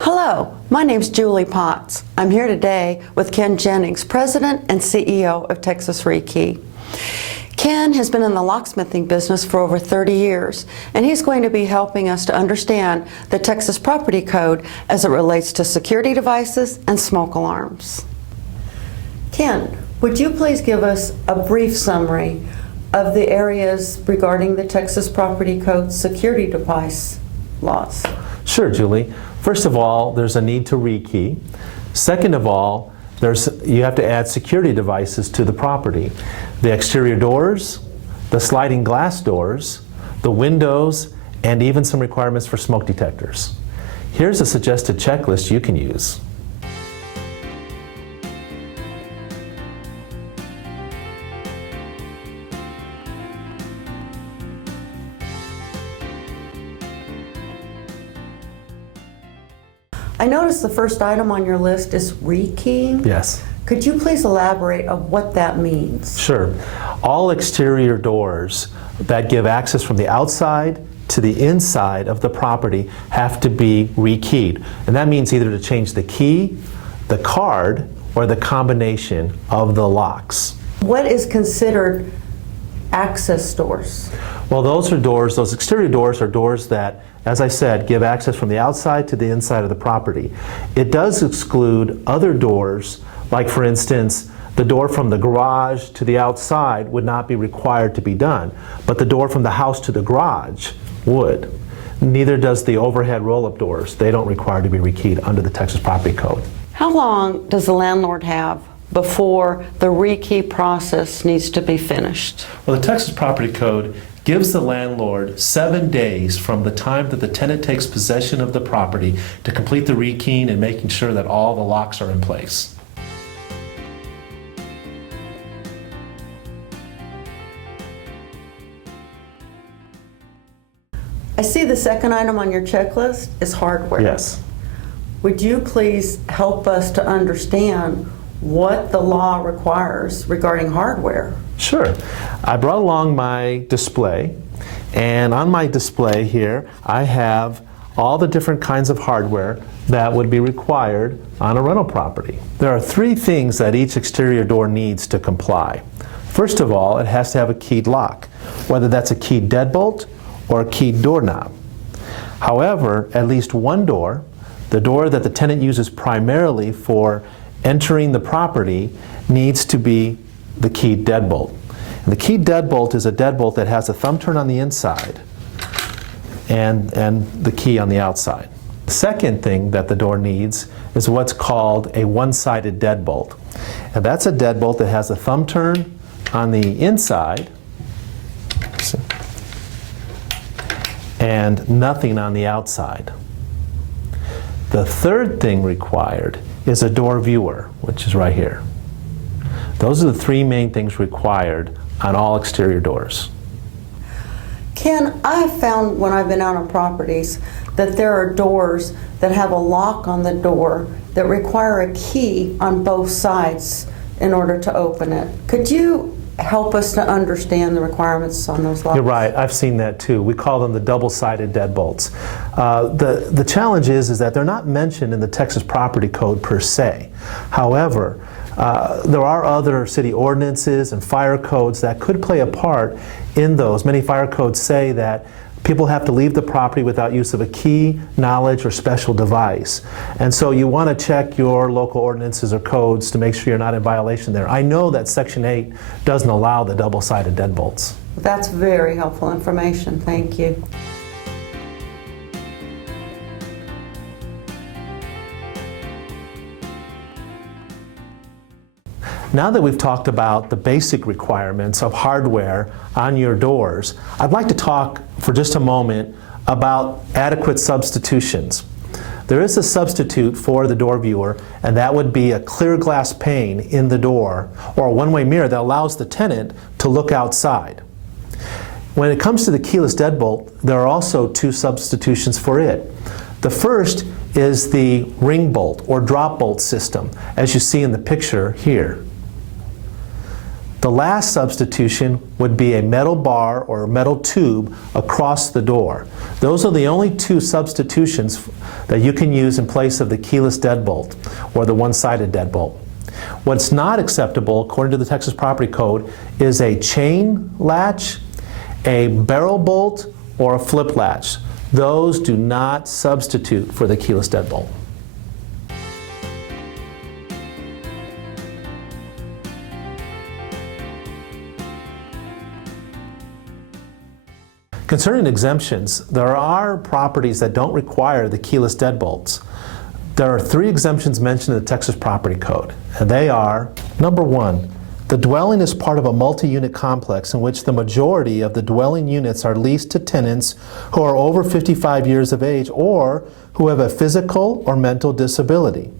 Hello, my name's Julie Potts. I'm here today with Ken Jennings, President and CEO of Texas ReKey. Ken has been in the locksmithing business for over 30 years, and he's going to be helping us to understand the Texas Property Code as it relates to security devices and smoke alarms. Ken, would you please give us a brief summary of the areas regarding the Texas Property Code security device laws? Sure, Julie. First of all, there's a need to rekey. Second of all, you have to add security devices to the property. The exterior doors, the sliding glass doors, the windows, and even some requirements for smoke detectors. Here's a suggested checklist you can use. I noticed the first item on your list is ReKeying. Yes. Could you please elaborate on what that means? Sure. All exterior doors that give access from the outside to the inside of the property have to be rekeyed. And that means either to change the key, the card, or the combination of the locks. What is considered access doors? Well, those exterior doors are doors that, as I said, give access from the outside to the inside of the property. It does exclude other doors, like for instance, the door from the garage to the outside would not be required to be done, but the door from the house to the garage would. Neither does the overhead roll-up doors. They don't require to be rekeyed under the Texas Property Code. How long does the landlord have before the rekey process needs to be finished? Well, the Texas Property Code gives the landlord 7 days from the time that the tenant takes possession of the property to complete the rekeying and making sure that all the locks are in place. I see the second item on your checklist is hardware. Yes. Would you please help us to understand what the law requires regarding hardware? Sure. I brought along my display, and on my display here I have all the different kinds of hardware that would be required on a rental property. There are 3 things that each exterior door needs to comply. First of all, it has to have a keyed lock, whether that's a keyed deadbolt or a keyed doorknob. However, at least one door, the door that the tenant uses primarily for entering the property, needs to be the keyed deadbolt. And the keyed deadbolt is a deadbolt that has a thumb turn on the inside and the key on the outside. The second thing that the door needs is what's called a one-sided deadbolt. And that's a deadbolt that has a thumb turn on the inside and nothing on the outside. The third thing required is a door viewer, which is right here. Those are the 3 main things required on all exterior doors. Ken, I've found when I've been out on properties that there are doors that have a lock on the door that require a key on both sides in order to open it. Could you help us to understand the requirements on those locks? You're right, I've seen that too. We call them the double-sided deadbolts. The challenge is that they're not mentioned in the Texas Property Code per se. However, there are other city ordinances and fire codes that could play a part in those. Many fire codes say that people have to leave the property without use of a key, knowledge, or special device. And so you want to check your local ordinances or codes to make sure you're not in violation there. I know that Section 8 doesn't allow the double-sided deadbolts. That's very helpful information. Thank you. Now that we've talked about the basic requirements of hardware on your doors, I'd like to talk for just a moment about adequate substitutions. There is a substitute for the door viewer, and that would be a clear glass pane in the door or a one-way mirror that allows the tenant to look outside. When it comes to the keyless deadbolt, there are also 2 substitutions for it. The first is the ring bolt or drop bolt system, as you see in the picture here. The last substitution would be a metal bar or a metal tube across the door. Those are the only two substitutions that you can use in place of the keyless deadbolt or the one-sided deadbolt. What's not acceptable, according to the Texas Property Code, is a chain latch, a barrel bolt, or a flip latch. Those do not substitute for the keyless deadbolt. Concerning exemptions, there are properties that don't require the keyless deadbolts. There are 3 exemptions mentioned in the Texas Property Code, and they are, number 1, the dwelling is part of a multi-unit complex in which the majority of the dwelling units are leased to tenants who are over 55 years of age or who have a physical or mental disability.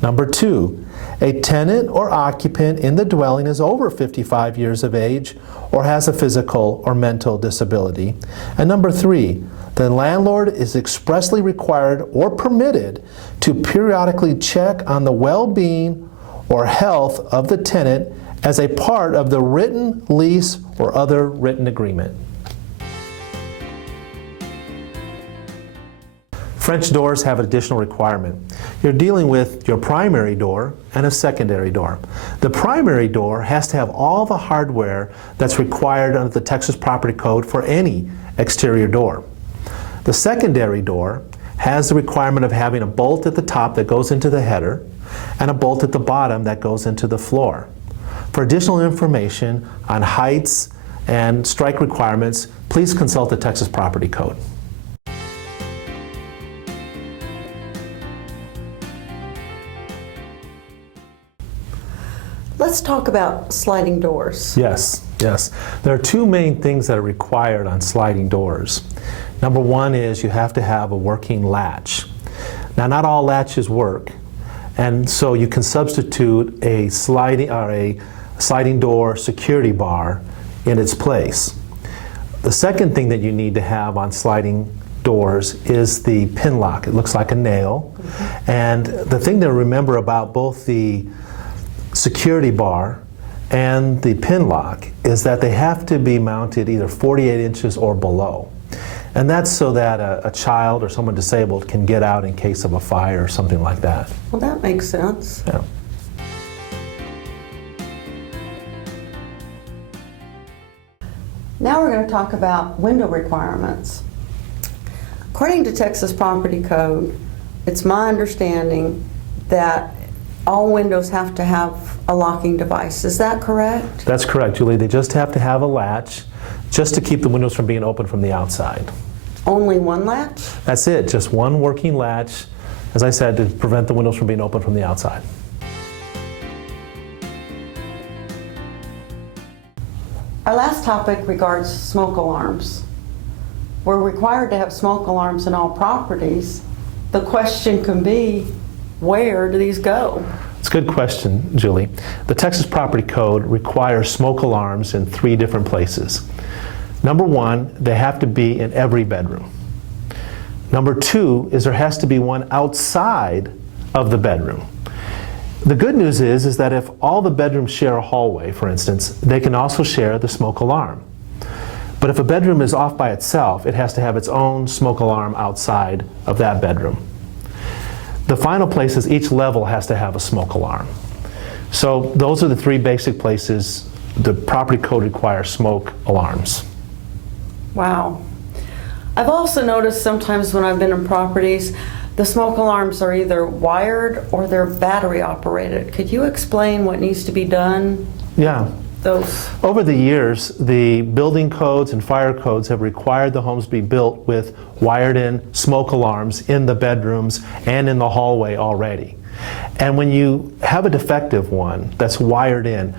Number 2, a tenant or occupant in the dwelling is over 55 years of age or has a physical or mental disability. And number 3, the landlord is expressly required or permitted to periodically check on the well-being or health of the tenant as a part of the written lease or other written agreement. French doors have an additional requirement. You're dealing with your primary door and a secondary door. The primary door has to have all the hardware that's required under the Texas Property Code for any exterior door. The secondary door has the requirement of having a bolt at the top that goes into the header and a bolt at the bottom that goes into the floor. For additional information on heights and strike requirements, please consult the Texas Property Code. Let's talk about sliding doors. Yes. There are 2 main things that are required on sliding doors. Number 1 is you have to have a working latch. Now, not all latches work, and so you can substitute a sliding door security bar in its place. The second thing that you need to have on sliding doors is the pin lock. It looks like a nail. And the thing to remember about both the security bar and the pin lock is that they have to be mounted either 48 inches or below. And that's so that a child or someone disabled can get out in case of a fire or something like that. Well, that makes sense. Yeah. Now we're going to talk about window requirements. According to Texas Property Code, it's my understanding that all windows have to have a locking device. Is that correct? That's correct, Julie. They just have to have a latch just to keep the windows from being open from the outside. Only one latch? That's it, just one working latch, as I said, to prevent the windows from being open from the outside. Our last topic regards smoke alarms. We're required to have smoke alarms in all properties. The question can be, where do these go? It's a good question, Julie. The Texas Property Code requires smoke alarms in 3 different places. Number 1, they have to be in every bedroom. Number 2 is there has to be one outside of the bedroom. The good news is that if all the bedrooms share a hallway, for instance, they can also share the smoke alarm. But if a bedroom is off by itself, it has to have its own smoke alarm outside of that bedroom. The final place is each level has to have a smoke alarm. So those are the 3 basic places the property code requires smoke alarms. Wow. I've also noticed sometimes when I've been in properties, the smoke alarms are either wired or they're battery operated. Could you explain what needs to be done? Yeah. Those. Over the years, the building codes and fire codes have required the homes be built with wired-in smoke alarms in the bedrooms and in the hallway already. And when you have a defective one that's wired in,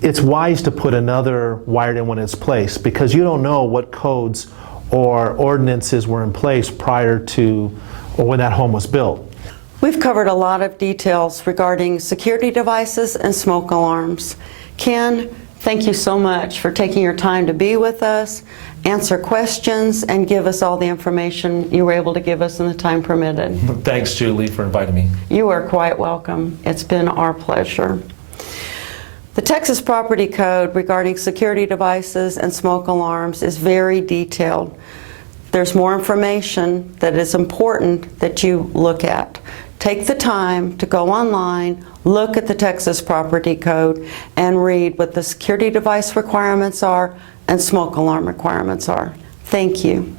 it's wise to put another wired-in one in its place because you don't know what codes or ordinances were in place prior to or when that home was built. We've covered a lot of details regarding security devices and smoke alarms. Ken, thank you so much for taking your time to be with us, answer questions, and give us all the information you were able to give us in the time permitted. Thanks, Julie, for inviting me. You are quite welcome. It's been our pleasure. The Texas Property Code regarding security devices and smoke alarms is very detailed. There's more information that is important that you look at. Take the time to go online, look at the Texas Property Code, and read what the security device requirements are and smoke alarm requirements are. Thank you.